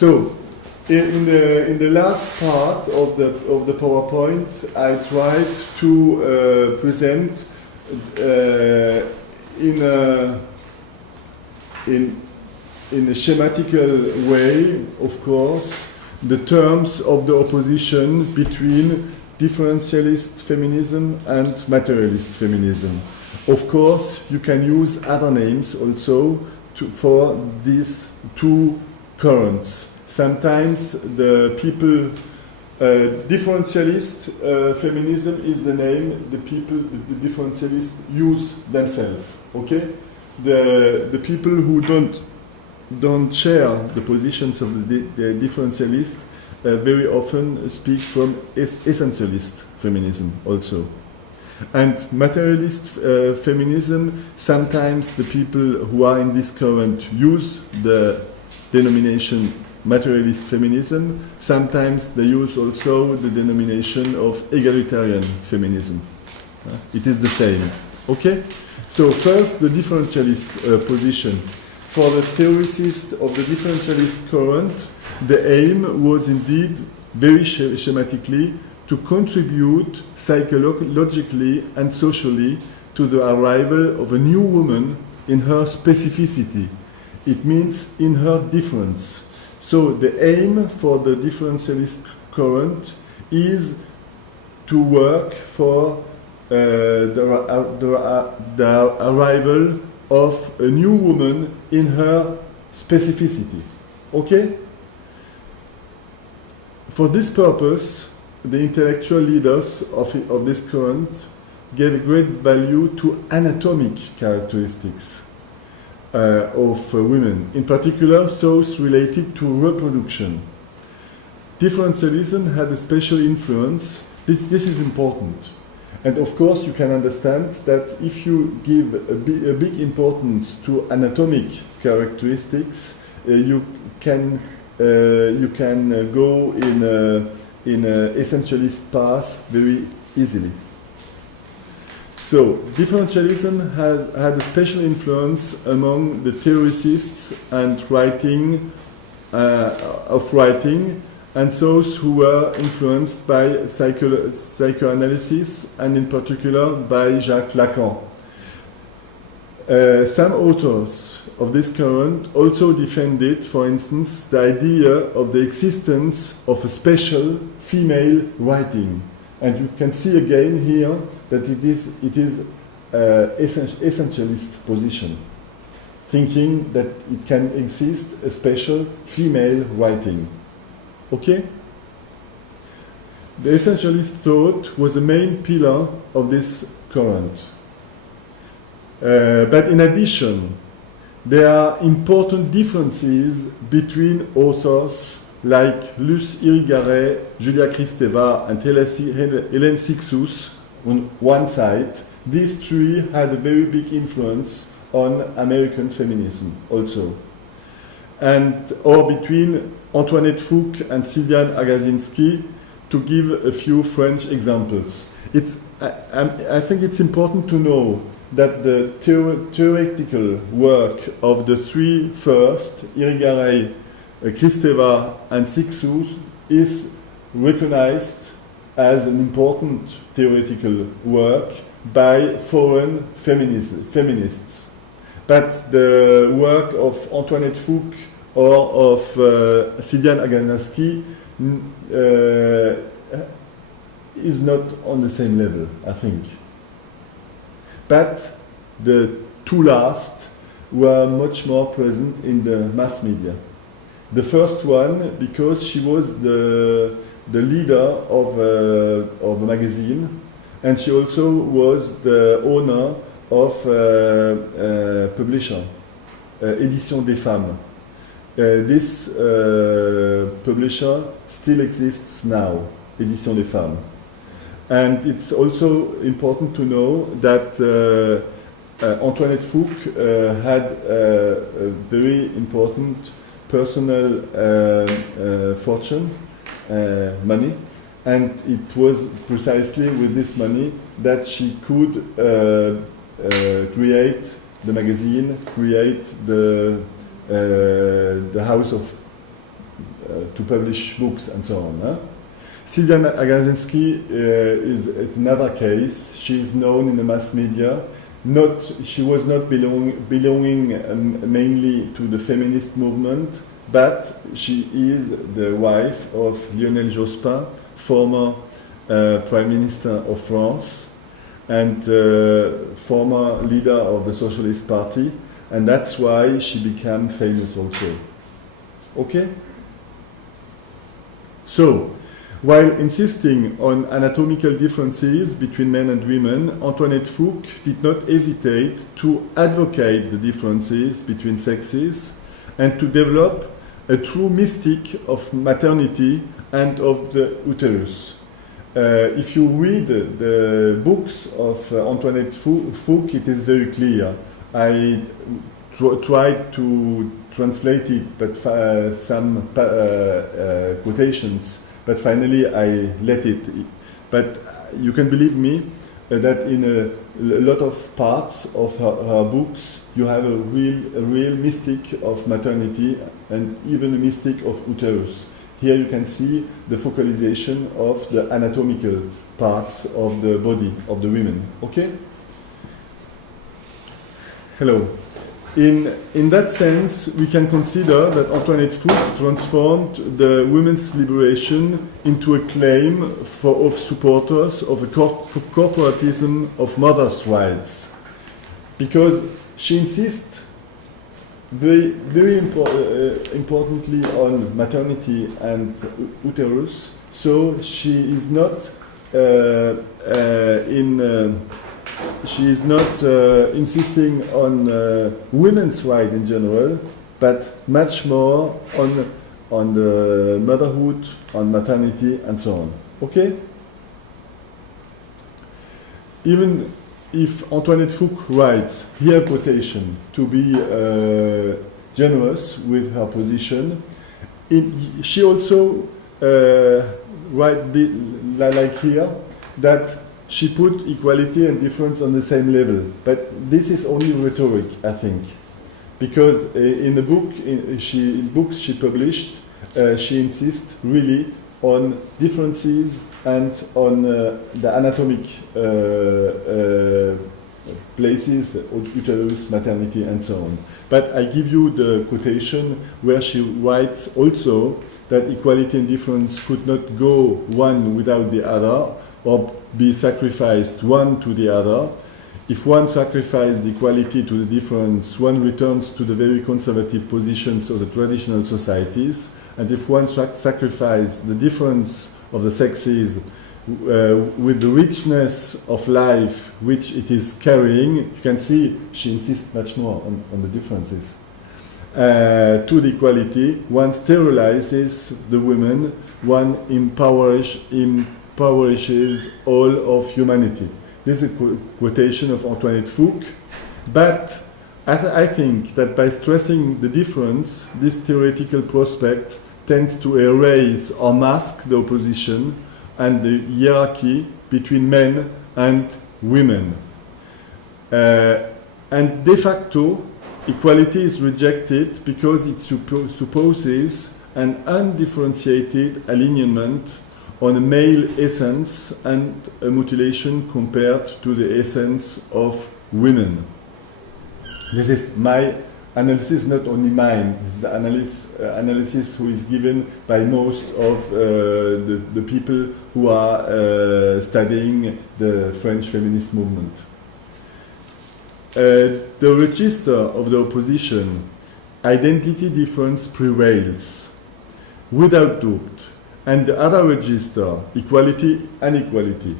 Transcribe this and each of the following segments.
So, in the last part of the PowerPoint, I tried to present in a schematical way, of course, the terms of the opposition between differentialist feminism and materialist feminism. Of course, you can use other names also for these two currents. Sometimes the people, differentialist feminism is the name the people, the differentialists use themselves. Okay, the people who don't share the positions of the differentialists very often speak from essentialist feminism also. And materialist feminism, sometimes the people who are in this current use the denomination materialist feminism, sometimes they use also the denomination of egalitarian feminism. It is the same. Okay? So first, the differentialist position. For the theoricists of the differentialist current, the aim was indeed, very schematically, to contribute psychologically and socially to the arrival of a new woman in her specificity. It means in her difference. So the aim for the differentialist current is to work for the arrival of a new woman in her specificity. Okay? For this purpose, the intellectual leaders of this current gave great value to anatomic characteristics of women, in particular those related to reproduction. Differentialism had a special influence. This is important. And of course, you can understand that if you give a big importance to anatomic characteristics, you can go in a essentialist path very easily. So, differentialism has had a special influence among the theoricists and writing, and those who were influenced by psychoanalysis, and in particular by Jacques Lacan. Some authors of this current also defended, for instance, the idea of the existence of a special female writing. And you can see again here that it is essentialist position, thinking that it can exist a special female writing. Okay? The essentialist thought was the main pillar of this current. But in addition, there are important differences between authors like Luce Irigaray, Julia Kristeva, and Hélène Cixous on one side. These three had a very big influence on American feminism also. Or between Antoinette Fouque and Sylviane Agacinski, to give a few French examples. I think it's important to know that the theoretical work of the three first, Irigaray, Kristeva, and Cixous, is recognized as an important theoretical work by foreign feminists. But the work of Antoinette Fouque or of Sylviane Agacinski is not on the same level, I think. But the two last were much more present in the mass media. The first one, because she was the leader of a magazine, and she also was the owner of a publisher, Édition des Femmes. This publisher still exists now, Édition des Femmes. And it's also important to know that Antoinette Fouque had a very important personal fortune, money, and it was precisely with this money that she could create the magazine, create the house of to publish books and so on. Sylvia Agazinski is another case. She is known in the mass media. She was not belonging mainly to the feminist movement, but she is the wife of Lionel Jospin, former Prime Minister of France and former leader of the Socialist Party, and that's why she became famous also. Okay? So, while insisting on anatomical differences between men and women, Antoinette Fouque did not hesitate to advocate the differences between sexes and to develop a true mystic of maternity and of the uterus. If you read the books of Antoinette Fouque, it is very clear. I tried to translate it, but some quotations, but finally I let it. But you can believe me that in a lot of parts of her books, you have a real mystic of maternity and even a mystic of uterus. Here you can see the focalization of the anatomical parts of the body of the women. Okay? Hello. In that sense, we can consider that Antoinette Fouque transformed the women's liberation into a claim of supporters of the corporatism of mothers' rights, because she insists very importantly on maternity and uterus. So she is not insisting on women's rights in general, but much more on the motherhood, on maternity, and so on. Okay? Even if Antoinette Fouque writes here quotation to be generous with her position, she also writes like here that she put equality and difference on the same level. But this is only rhetoric, I think, because in the books she published, she insists really on differences and on the anatomic places, uterus, maternity, and so on. But I give you the quotation where she writes also that equality and difference could not go one without the other, or be sacrificed one to the other. If one sacrifices the equality to the difference, one returns to the very conservative positions of the traditional societies. And if one sacrifices the difference of the sexes with the richness of life which it is carrying, you can see she insists much more on the differences. To the equality, one sterilizes the women, one impoverishes all of humanity. This is a quotation of Antoinette Fouque, but I think that by stressing the difference, this theoretical prospect tends to erase or mask the opposition and the hierarchy between men and women. And de facto, equality is rejected because it supposes an undifferentiated alignment on a male essence and a mutilation compared to the essence of women. This is my analysis, not only mine. This is the analysis who is given by most of the people who are studying the French feminist movement. The register of the opposition, identity difference prevails, without doubt. And the other register, equality and equality,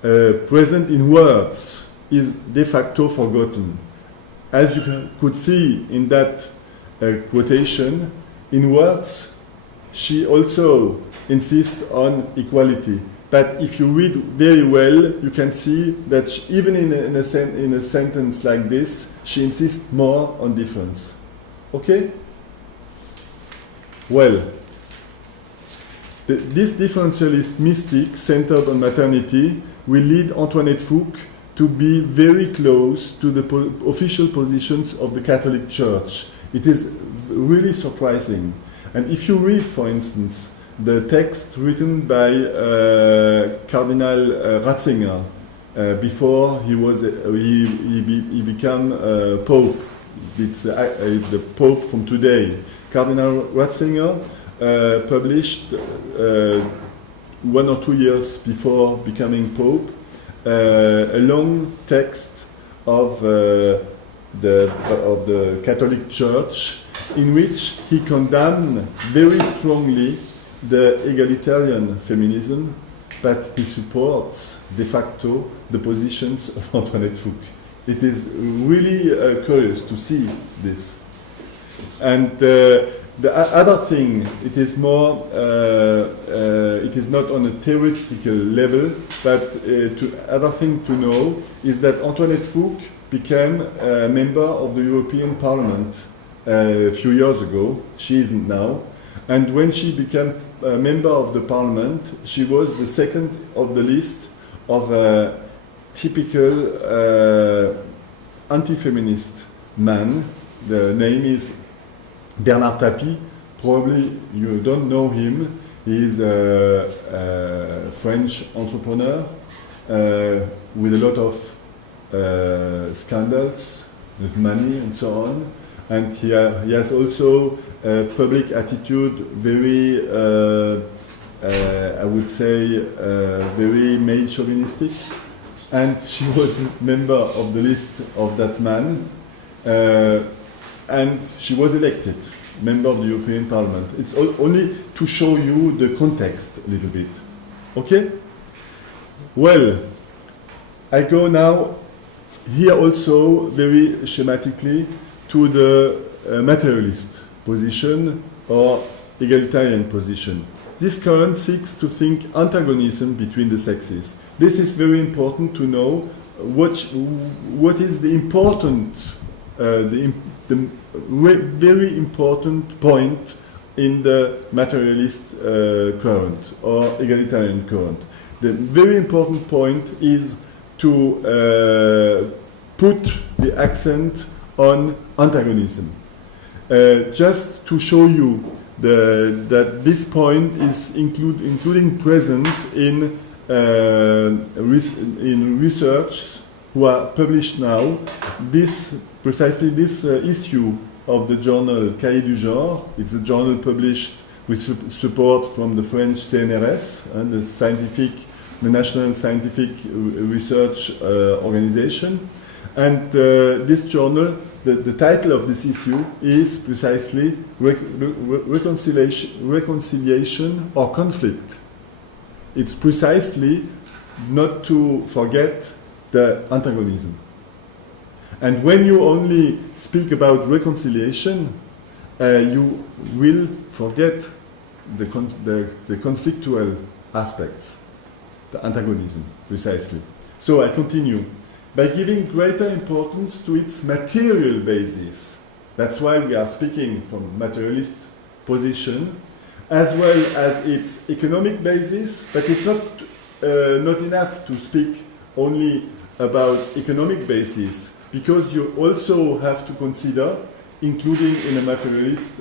present in words, is de facto forgotten. As you could see in that quotation, in words, she also insists on equality. But if you read very well, you can see that even in a sentence like this, she insists more on difference. Okay? Well, this differentialist mystic centered on maternity will lead Antoinette Fouque to be very close to the official positions of the Catholic Church. It is really surprising. And if you read, for instance, the text written by Cardinal Ratzinger before he became Pope, it's the Pope from today. Cardinal Ratzinger published 1 or 2 years before becoming Pope a long text of the Catholic Church, in which he condemned very strongly the egalitarian feminism, but he supports de facto the positions of Antoinette Fouque. It is really curious to see this. And the other thing, it is more, it is not on a theoretical level, but other thing to know is that Antoinette Fouque became a member of the European Parliament a few years ago. She isn't now. And when she became a member of the Parliament, she was the second of the list of a typical anti-feminist man. The name is Bernard Tapie. Probably you don't know him. He is a French entrepreneur with a lot of scandals with money and so on. And he has also a public attitude, very, I would say, very male chauvinistic. And she was a member of the list of that man. And she was elected member of the European Parliament. It's only to show you the context a little bit. Okay? Well, I go now here also very schematically to the materialist position or egalitarian position. This current seeks to think antagonism between the sexes. This is very important to know what is the important, very important point in the materialist current or egalitarian current. The very important point is to put the accent on antagonism. Just to show you that this point is including present in research who are published now. Precisely this issue of the journal Cahiers du Genre. It's a journal published with support from the French CNRS and the National Scientific Research Organization. And this journal, the title of this issue is precisely Reconciliation or Conflict. It's precisely not to forget the antagonism. And when you only speak about reconciliation, you will forget the conflictual aspects, the antagonism, precisely. So I continue. By giving greater importance to its material basis. That's why we are speaking from materialist position, as well as its economic basis, but it's not enough to speak only about economic basis, because you also have to consider, including in a materialist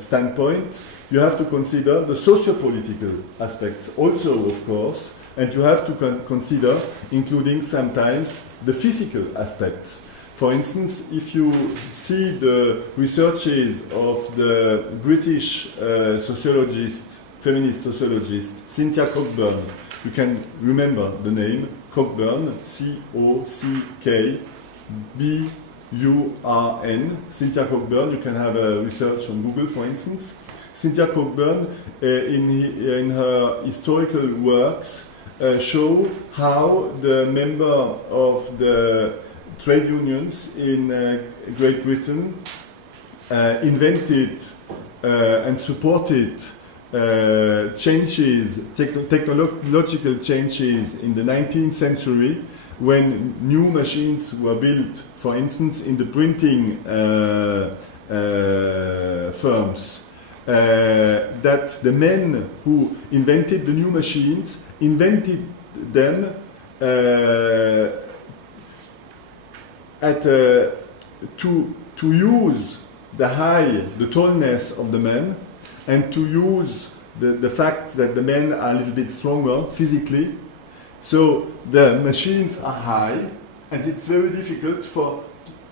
standpoint, you have to consider the socio-political aspects also, of course, and you have to consider, including sometimes, the physical aspects. For instance, if you see the researches of the British sociologist, feminist sociologist, Cynthia Cockburn, you can remember the name, Cockburn, C-O-C-K-B-U-R-N, Cynthia Cockburn. You can have a research on Google, for instance. Cynthia Cockburn, in her historical works, show how the member of the trade unions in Great Britain invented and supported changes, technological changes in the 19th century, when new machines were built, for instance, in the printing firms. That the men who invented the new machines invented them to use the tallness of the men, and to use the fact that the men are a little bit stronger physically. So the machines are high, and it's very difficult for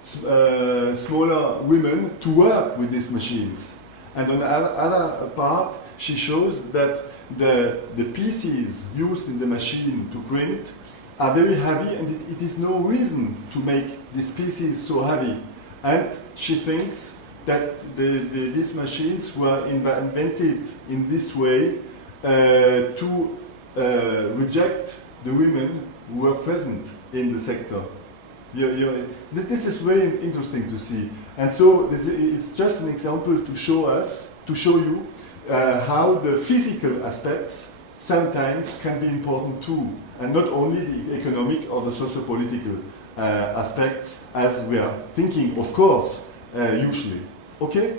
smaller women to work with these machines. And on the other part, she shows that the pieces used in the machine to print are very heavy, and it is no reason to make these pieces so heavy. And she thinks that these machines were invented in this way to reject the women who were present in the sector. This is very interesting to see. And so it's just an example to show you how the physical aspects sometimes can be important too, and not only the economic or the socio-political aspects as we are thinking, of course, usually. Okay?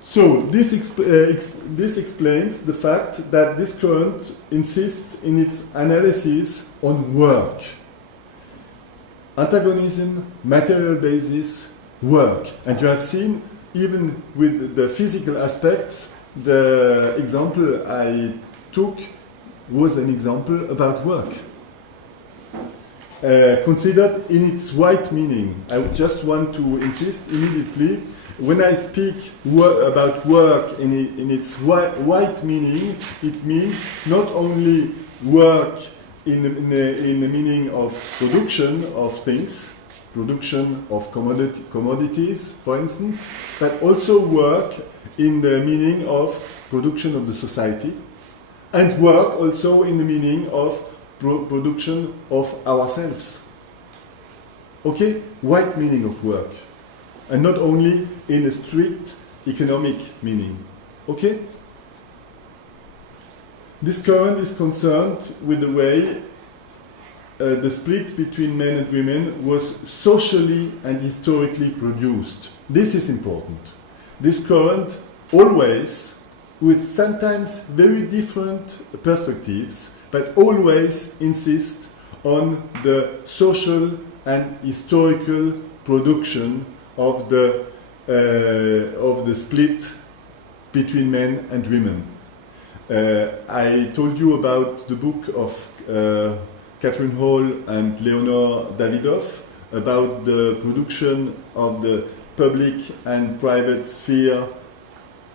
So this explains the fact that this current insists in its analysis on work. Antagonism, material basis, work. And you have seen, even with the physical aspects, the example I took was an example about work. Considered in its right meaning. I just want to insist immediately, when I speak about work in its right meaning, it means not only work in the meaning of production of things, production of commodities, for instance, but also work in the meaning of production of the society, and work also in the meaning of production of ourselves. Okay? Right meaning of work, and not only in a strict economic meaning. Okay? This current is concerned with the way the split between men and women was socially and historically produced. This is important. This current always, with sometimes very different perspectives, but always insists on the social and historical production of the split between men and women. I told you about the book of Catherine Hall and Leonor Davidoff about the production of the public and private sphere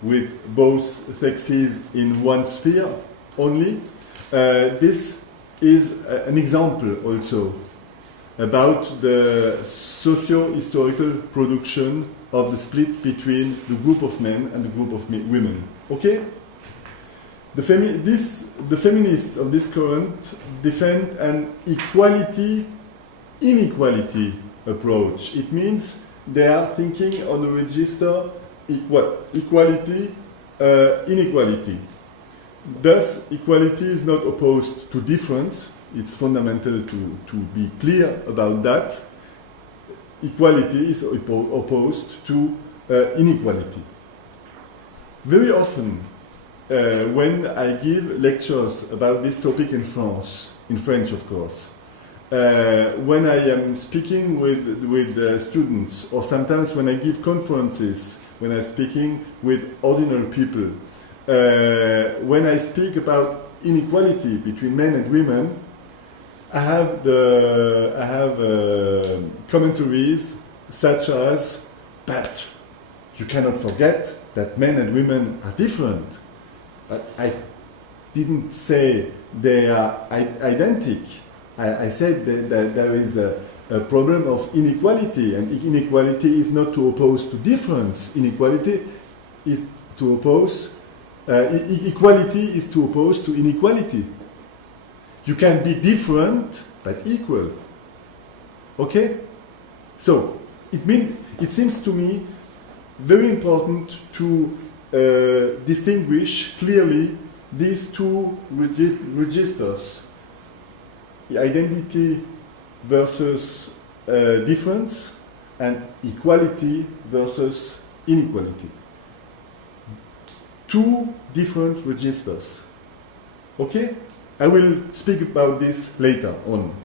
with both sexes in one sphere only. This is an example also about the socio-historical production of the split between the group of men and the group of women. Okay? The feminists of this current defend an equality-inequality approach. It means they are thinking on the register equality, inequality. Thus, equality is not opposed to difference. It's fundamental to be clear about that. Equality is opposed to inequality. Very often, when I give lectures about this topic in France, in French of course, when I am speaking with students, or sometimes when I give conferences, when I'm speaking with ordinary people, when I speak about inequality between men and women, I have commentaries such as, but you cannot forget that men and women are different. But I didn't say they are identical. I said that there is a problem of inequality, and inequality is not to oppose to difference. Inequality is to oppose, equality is to oppose to inequality. You can be different but equal. Okay? So it seems to me very important to distinguish clearly these two registers, identity versus difference, and equality versus inequality. Two different registers. Okay? I will speak about this later on.